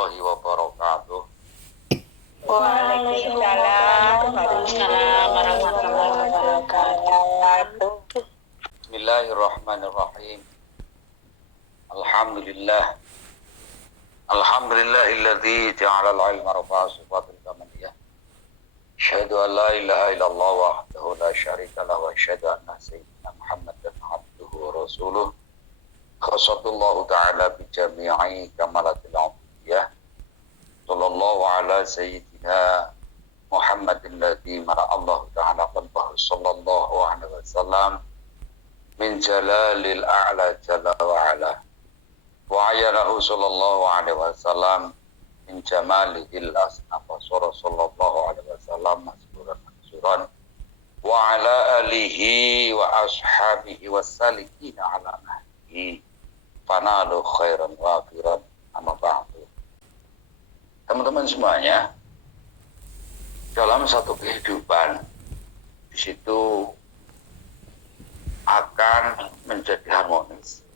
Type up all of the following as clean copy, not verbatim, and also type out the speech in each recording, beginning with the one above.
warahmatullahi wabarakatuh. Waalaikumsalam warahmatullahi wabarakatuh. Bismillahirrahmanirrahim. Alhamdulillahilladzi ja'ala al-ilma rafa'a sifatil kamaliyah. Asyhadu an la ilaha illallah wahdahu la syarika lahu wa asyhadu anna sayyidina Muhammadan abduhu wa rasuluh. Khassatullahu ta'ala bi jami'i kamalatil ubudiyyah. Sallallahu ala sayyidina Muhammadin ladzi mara'allahu ta'ala qalbahu sallallahu alaihi wasallam min jalalil a'la jalla wa ala. Wa ayyanahu sallallahu alaihi wasallam min jamalil asnaf wa sallallahu alaihi wasallam masburan wa ala alihi wa ashabihi wassalikin ala nahji fanalu khairan wa akhiran amma ba'du. Teman-teman semuanya, dalam satu kehidupan di situ akan menjadi harmonis.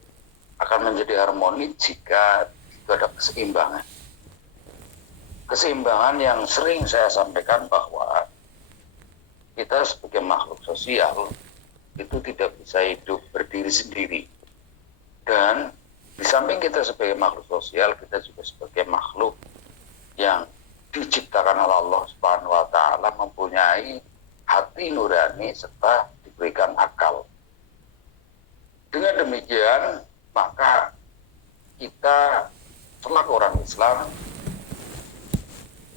Akan menjadi harmonis jika itu ada keseimbangan. Keseimbangan yang sering saya sampaikan bahwa kita sebagai makhluk sosial itu tidak bisa hidup berdiri sendiri. Dan di samping kita sebagai makhluk sosial, kita juga sebagai makhluk yang diciptakan oleh Allah Subhanahu wa taala mempunyai hati nurani serta diberikan akal. Dengan demikian, maka kita selaku orang Islam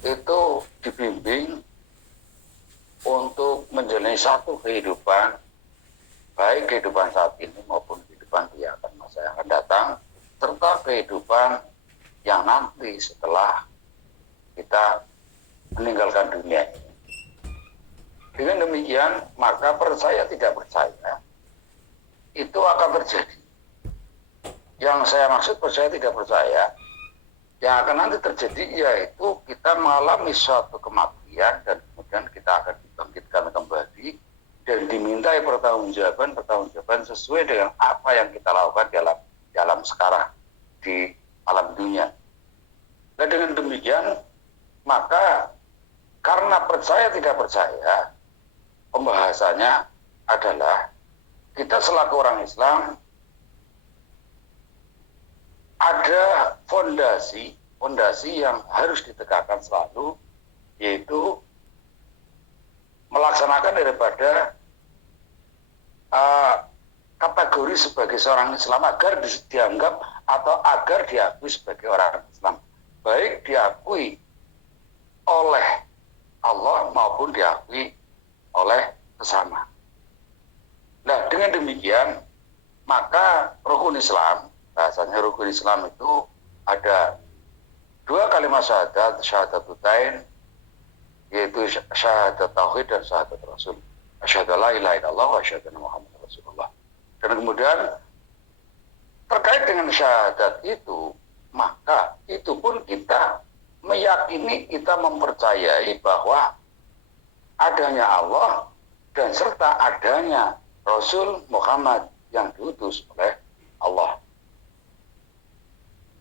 itu dibimbing untuk menjalani satu kehidupan, baik kehidupan saat ini maupun kehidupan di masa yang akan datang, serta kehidupan yang nanti setelah kita meninggalkan dunia ini. Dengan demikian, maka percaya tidak percaya itu akan terjadi. Yang saya maksud percaya tidak percaya, yang akan nanti terjadi yaitu kita mengalami suatu kematian dan kemudian kita akan dibangkitkan kembali dan dimintai pertanggungjawaban sesuai dengan apa yang kita lakukan dalam sekarang di alam dunia. Nah, dengan demikian, maka karena percaya tidak percaya, pembahasannya adalah kita selaku orang Islam ada fondasi yang harus ditegakkan selalu, yaitu melaksanakan daripada kategori sebagai seorang Islam agar dianggap atau agar diakui sebagai orang Islam, baik diakui oleh Allah maupun diakui oleh sesama. Nah, dengan demikian, maka rukun Islam, bahasanya rukun Islam itu ada dua kalimat syahadatain, yaitu syahadat tauhid dan syahadat rasul. Asyhadu la ilaha illallah wa asyhadu anna Muhammadar Rasulullah. Dan kemudian terkait dengan syahadat itu, maka itu pun kita meyakini, kita mempercayai bahwa adanya Allah dan serta adanya Rasul Muhammad yang diutus oleh Allah.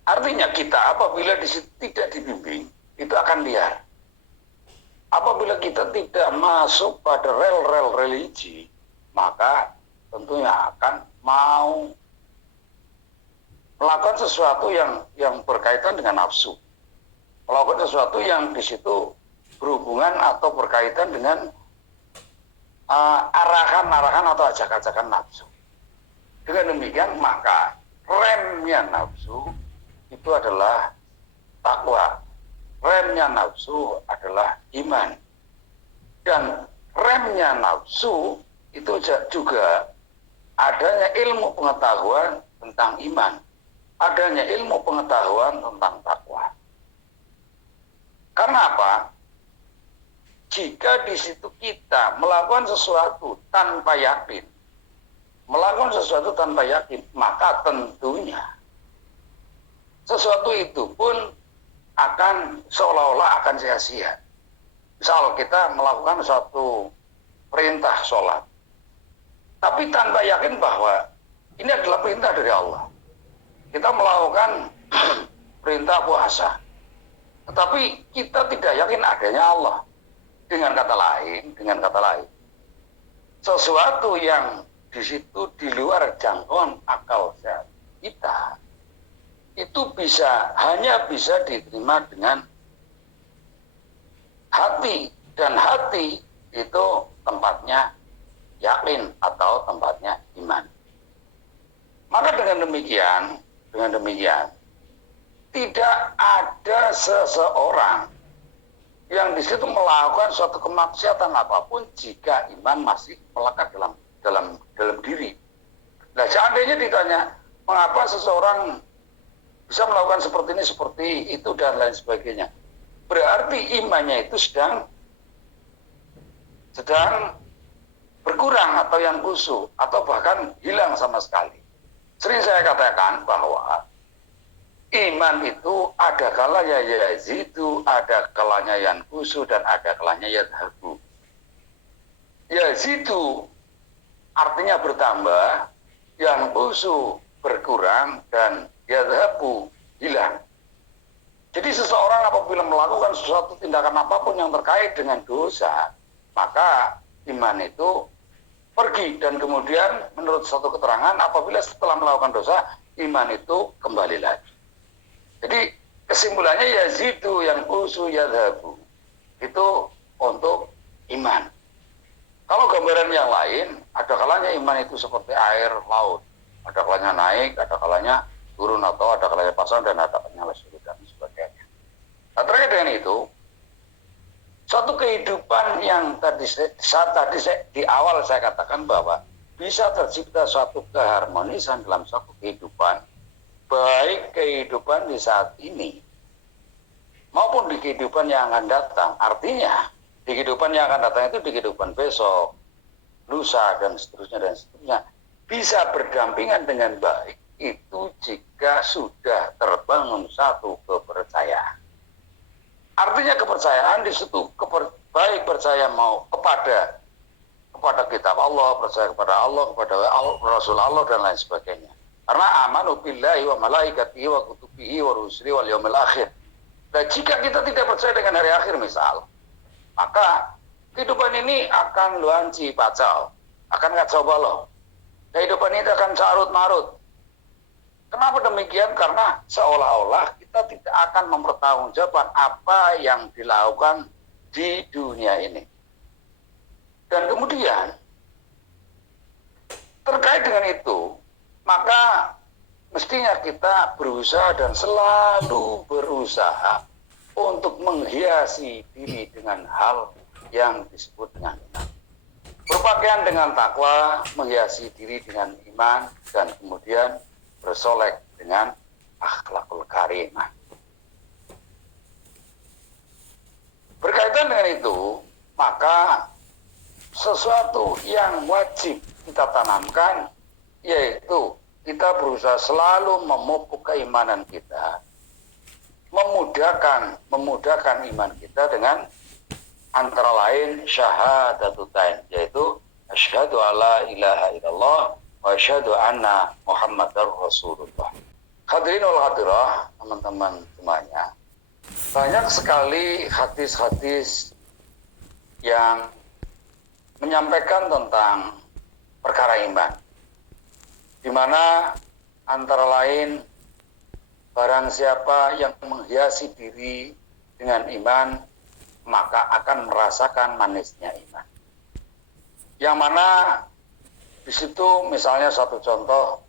Artinya kita apabila tidak dibimbing, itu akan liar. Apabila kita tidak masuk pada rel-rel religi, maka tentunya akan mau melakukan sesuatu yang berkaitan dengan nafsu. Melakukan sesuatu yang di situ berhubungan atau berkaitan dengan arahan-arahan atau ajakan-ajakan nafsu. Dengan demikian, maka remnya nafsu itu adalah takwa. Remnya nafsu adalah iman. Dan remnya nafsu itu juga adanya ilmu pengetahuan tentang iman. Adanya ilmu pengetahuan tentang takwa. Karena apa? Jika di situ kita melakukan sesuatu tanpa yakin, maka tentunya sesuatu itu pun akan seolah-olah akan sia-sia. Misal kita melakukan suatu perintah sholat, tapi tanpa yakin bahwa ini adalah perintah dari Allah. Kita melakukan perintah puasa, Tetapi kita tidak yakin adanya Allah. Dengan kata lain, sesuatu yang di situ di luar jangkauan akal sehat kita itu hanya bisa diterima dengan hati, dan hati itu tempatnya yakin atau tempatnya iman. Maka dengan demikian tidak ada seseorang yang di situ melakukan suatu kemaksiatan apapun jika iman masih melekat dalam diri. Nah, seandainya ditanya mengapa seseorang bisa melakukan seperti itu dan lain sebagainya, berarti imannya itu sedang berkurang atau yang kusuk atau bahkan hilang sama sekali. Sering saya katakan bahwa iman itu ada kalanya yazidu, ada kalanya yankusu, dan ada kalanya yadhabu. Yazidu artinya bertambah, yankusu berkurang, dan yadhabu hilang. Jadi seseorang apabila melakukan sesuatu tindakan apapun yang terkait dengan dosa, maka iman itu pergi, dan kemudian menurut satu keterangan apabila setelah melakukan dosa, iman itu kembali lagi. Jadi kesimpulannya yazidu yang usu yadhabu itu untuk iman. Kalau gambaran yang lain, ada kalanya iman itu seperti air laut, ada kalanya naik, ada kalanya turun, atau ada kalanya pasang, dan ada kalanya lesu dan sebagainya. Nah, terkait dengan itu, suatu kehidupan yang tadi di awal saya katakan bahwa bisa tercipta suatu keharmonisan dalam suatu kehidupan, baik kehidupan di saat ini maupun di kehidupan yang akan datang. Artinya di kehidupan yang akan datang itu di kehidupan besok, lusa, dan seterusnya bisa berdampingan dengan baik itu jika sudah terbangun satu kepercayaan. Artinya kepercayaan di situ baik percaya mau kepada kitab Allah, percaya kepada Allah, kepada Rasul Allah, dan lain sebagainya. Karena amanu billahi wa malaikatihi wa kutubihi wa rusuli wal yaumil akhir. Dan jika kita tidak percaya dengan hari akhir misal, maka kehidupan ini akan luanci pacau, akan kacau balau. Kehidupan ini akan carut marut. Kenapa demikian? Karena seolah-olah kita tidak akan mempertanggungjawabkan apa yang dilakukan di dunia ini. Dan kemudian terkait dengan itu, maka mestinya kita berusaha dan selalu berusaha untuk menghiasi diri dengan hal yang disebut dengan iman. Berpakaian dengan takwa, menghiasi diri dengan iman, dan kemudian bersolek dengan akhlakul karimah. Berkaitan dengan itu, maka sesuatu yang wajib kita tanamkan yaitu kita berusaha selalu memupuk keimanan kita, memudahkan iman kita dengan antara lain syahadatain, yaitu asyhadu alla ilaha illallah wa asyhadu anna muhammadar rasulullah. Hadirin wal hadirah, teman-teman semuanya, banyak sekali hadis-hadis yang menyampaikan tentang perkara iman, di mana antara lain barang siapa yang menghiasi diri dengan iman maka akan merasakan manisnya iman. Yang mana di situ misalnya satu contoh,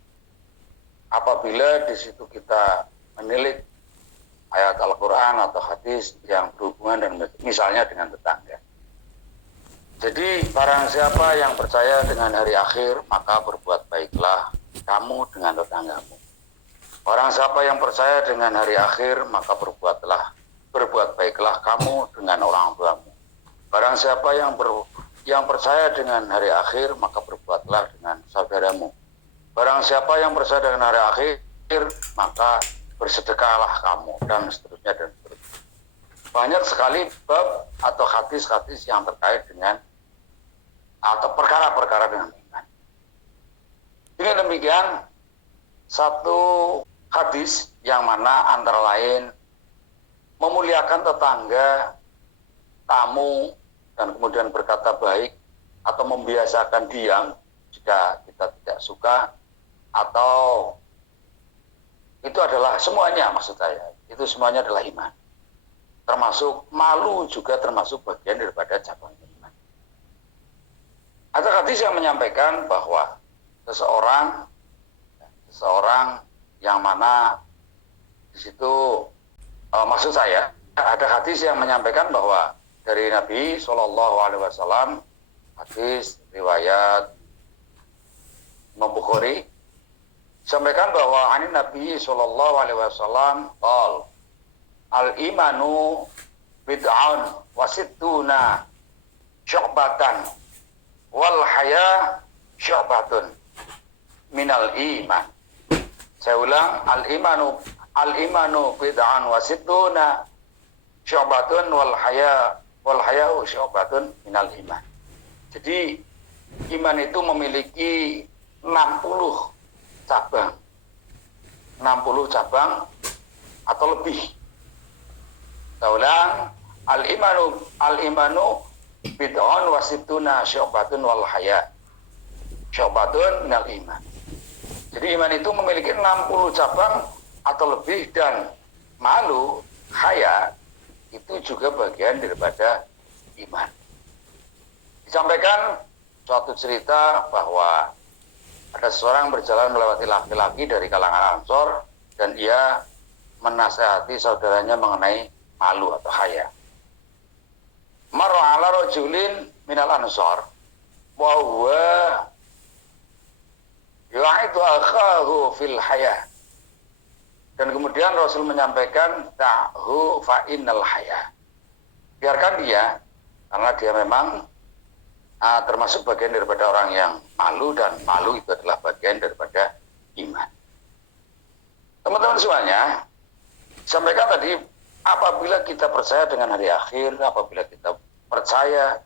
apabila di situ kita menilik ayat Al-Quran atau hadis yang berhubungan dengan misalnya dengan tetangga. Jadi barang siapa yang percaya dengan hari akhir maka berbuat baiklah kamu dengan tetanggamu. Orang siapa yang percaya dengan hari akhir maka berbuat baiklah kamu dengan orang tuamu. Barang siapa yang percaya dengan hari akhir maka berbuatlah dengan saudaramu. Barang siapa yang percaya dengan hari akhir maka bersedekahlah kamu, dan seterusnya dan seterusnya. Banyak sekali bab atau hadis-hadis yang terkait dengan atau perkara-perkara dengan iman. Dengan demikian, satu hadis yang mana antara lain memuliakan tetangga, tamu, dan kemudian berkata baik, atau membiasakan diam jika kita tidak suka, atau itu adalah semuanya, maksud saya, itu semuanya adalah iman. Termasuk malu juga termasuk bagian daripada cabang iman. Ada hadis yang menyampaikan bahwa seseorang yang mana di situ maksud saya ada hadis yang menyampaikan bahwa dari Nabi SAW, hadis riwayat Imam Bukhari, sampaikan bahwa ani Nabi SAW qol al-imanu bid'un wasittuna syu'batan wal haya syu'batun minal iman. Saya ulang, al-imanu bid'un wasittuna syu'batun wal haya syu'batun minal iman. Jadi iman itu memiliki 60 cabang. 60 cabang atau lebih. Saya ulang, al-imanu bid'un wasittuna syu'batun wal haya syu'batun minal iman. Jadi iman itu memiliki 60 cabang atau lebih, dan malu, haya itu juga bagian daripada iman. Disampaikan suatu cerita bahwa ada seorang berjalan melewati laki-laki dari kalangan Ansor, dan ia menasihati saudaranya mengenai malu atau haya. Marra ala rajulin minal Ansor wa huwa yu'idu akhahu fil haya. Dan kemudian Rasul menyampaikan ta'hu fa innal haya. Biarkan dia, karena dia memang termasuk bagian daripada orang yang malu, dan malu itu adalah bagian daripada iman. Teman-teman semuanya, sampaikan tadi, apabila kita percaya dengan hari akhir, apabila kita percaya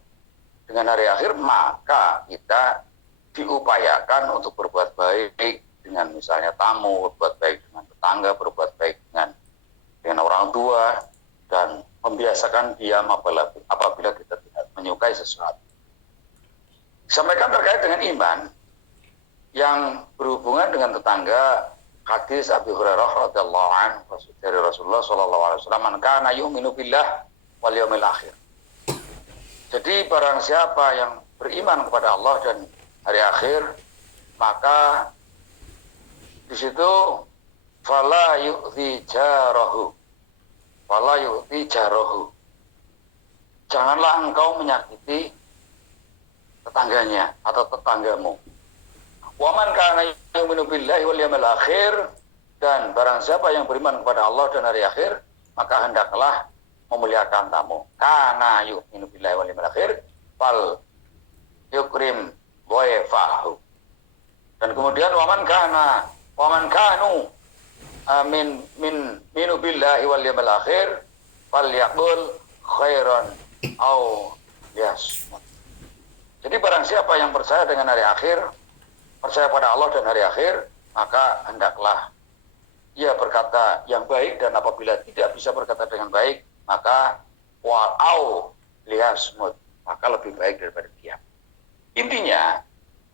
dengan hari akhir, maka kita diupayakan untuk berbuat baik dengan misalnya tamu, berbuat baik dengan tetangga, berbuat baik dengan orang tua, dan membiasakan diam apabila kita tidak menyukai sesuatu. Sampaikan terkait dengan iman yang berhubungan dengan tetangga, hadis Abu Hurairah radhiyallahu anhu dari Rasulullah SAW, man kana yu'minu billah wal yaumil akhir. Jadi barang siapa yang beriman kepada Allah dan hari akhir, maka di situ fala yu'ti jarahu. Janganlah engkau menyakiti tetangganya atau tetanggamu. Wa man kana yu'minu billahi wal yaumil akhir, dan barang siapa yang beriman kepada Allah dan hari akhir, maka hendaklah memuliakan tamu. Kana yu'minu billahi wal yaumil akhir fal yukrim dhaifahu. Dan kemudian wa man kanu minu billahi wal yaumil akhir falyaqul khairan au yasmut. Jadi barang siapa yang percaya dengan hari akhir, percaya pada Allah dan hari akhir, maka hendaklah ia berkata yang baik, dan apabila tidak bisa berkata dengan baik, maka wa'au liyasmut, maka lebih baik daripada diam. Intinya,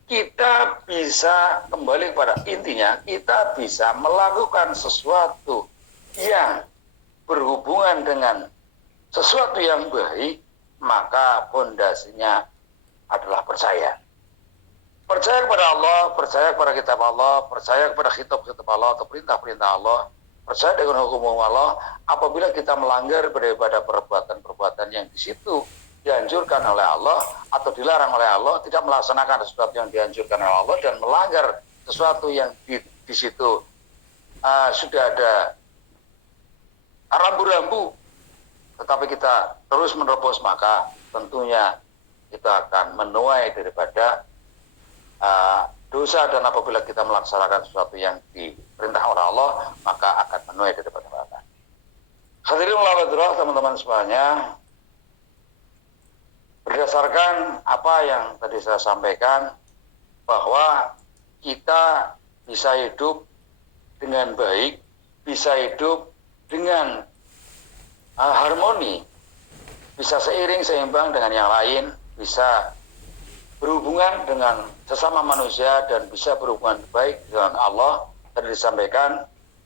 kita bisa kembali kepada intinya, kita bisa melakukan sesuatu yang berhubungan dengan sesuatu yang baik, maka fondasinya adalah percaya. Percaya kepada Allah, percaya kepada kitab Allah, percaya kepada kitab-kitab Allah atau perintah-perintah Allah, percaya dengan hukum Allah. Apabila kita melanggar daripada perbuatan-perbuatan yang di situ dianjurkan oleh Allah atau dilarang oleh Allah, tidak melaksanakan sesuatu yang dianjurkan oleh Allah, dan melanggar sesuatu yang di situ sudah ada rambu-rambu, tetapi kita terus menerobos, maka tentunya kita akan menuai daripada dosa. Dan apabila kita melaksanakan sesuatu yang diperintah oleh Allah, maka akan menuai daripada dosa. Hadirin Allah, teman-teman semuanya, berdasarkan apa yang tadi saya sampaikan, bahwa kita bisa hidup dengan baik, bisa hidup dengan harmoni, bisa seiring seimbang dengan yang lain, bisa berhubungan dengan sesama manusia dan bisa berhubungan baik dengan Allah. Tadi disampaikan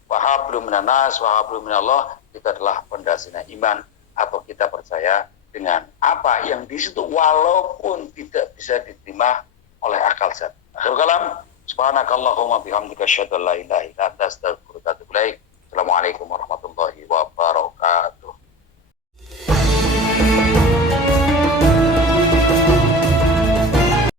wahablum minanas wahablum minallah, itu adalah pondasinya iman, atau kita percaya dengan apa yang di situ walaupun tidak bisa diterima oleh akal sehat. Akhirul kalam, subhanakallahumma bihamdika asyhadu an la ilaha illa anta astaghfiruka wa atubu ilaik. Assalamualaikum warahmatullahi wabarakatuh.